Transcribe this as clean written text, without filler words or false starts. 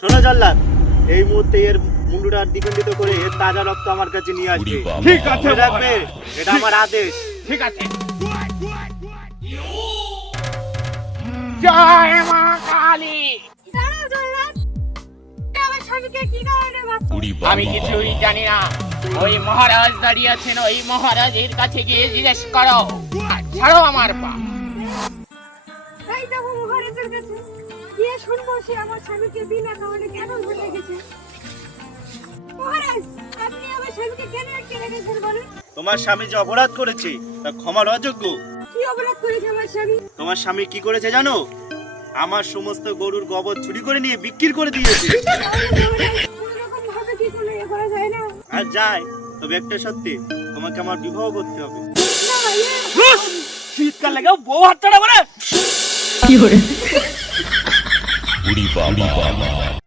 শোনো জল্লাদ, এই মুহূর্তে এর মুন্ডুটা দ্বিখণ্ডিত করে এর তাজা রক্ত আমার কাছে নিয়ে আসবে। ঠিক আছে মনে রাখবে, এটা আমার আদেশ। ঠিক আছে। জয় মা কালী। দাঁড়াও জল্লাদ, আমার স্বামীকে কি কারণে মারছো? আমি কিছুই জানি না। ওই মহারাজ দাঁড়িয়ে আছেন, ওই মহারাজের কাছে গিয়ে জিজ্ঞেস করো। আর ছাড়ো আমার পা। তাই যাবো মহারাজের কাছে, গিয়ে শুনবো সে আমার স্বামীকে বিনা কারণে কেন ধরে রেখেছে। মহারাজ, আপনি আমার স্বামীকে কেন আটকে রেখেছেন বলুন? তোমার স্বামী যে অপরাধ করেছে তা ক্ষমার অযোগ্য। কি অপরাধ করেছে আমার স্বামী? তোমার স্বামী কি করেছে জানো? আমার সমস্ত গরুর গোবর চুরি করে নিয়ে বিক্রি করে দিয়েছে। কোনোরকম ভাবে কি কোনো এ করা যায় না? আর যাই, তবে একটা সত্যি, তোমাকে আমার বিবাহ করতে হবে। না, শীতকাল লাগাও বউ হাতটা করে। উড়ি বাবা